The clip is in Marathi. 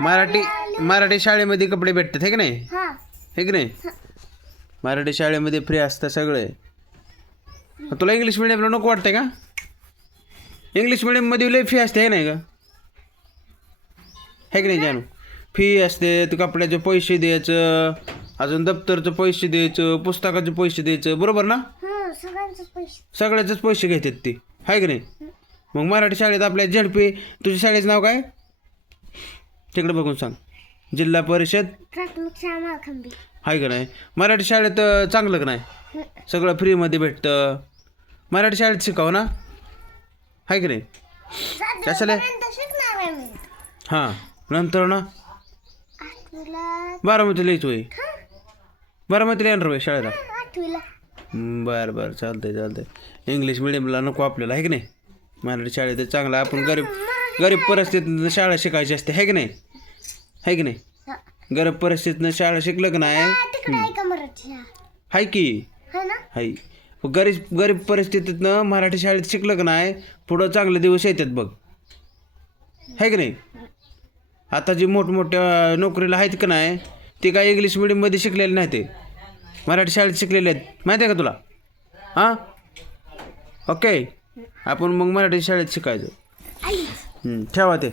मराठी शाळेमध्ये कपडे भेटतात हे की नाही, हे की नाही? मराठी शाळेमध्ये फ्री असतं सगळे. तुला इंग्लिश मिडियमला नको वाटतंय का? इंग्लिश मिडियममध्ये लय फी असते हे नाही का, हे की नाही जानू? फी असते, तर कपड्याचे पैसे द्यायचं, अजून दप्तरचं पैसे द्यायचं, पुस्तकाचे पैसे द्यायचं, बरोबर ना? सगळ्याचेच पैसे घेतात ते, आहे की नाही? मग मराठी शाळेत आपल्या झेडपी, तुझ्या शाळेचं नाव काय तिकडे बघून सांग. जिल्हा परिषद आहे का नाही? मराठी शाळेत चांगलं का नाही? सगळं फ्रीमध्ये भेटतं. मराठी शाळेत शिकावं ना, आहे की नाही? कशाला? हां, नंतर ना बारामतीला यायचो आहे. बारामतीला येणार होय शाळेला. बरं बरं, चालतंय. इंग्लिश मिडियमला नको आपल्याला, आहे की नाही? मराठी शाळेत चांगलं. आपण गरीब परिस्थितीनं शाळा शिकायची असते, आहे की नाही? आहे की नाही? गरीब परिस्थितीनं शाळा शिकलं की नाही, आहे की आहे. गरीब परिस्थितीतनं मराठी शाळेत शिकलं की नाही, पुढं चांगले दिवस येतात बघ, आहे की नाही? आता जी मोठमोठ्या नोकरीला आहेत का नाही, ते काय इंग्लिश मिडियममध्ये शिकलेले नाही, ते मराठी शाळेत शिकलेले आहेत, माहिती आहे का तुला? हां, ओके. आपण मग मराठी शाळेत शिकायचं. ठेवा ते.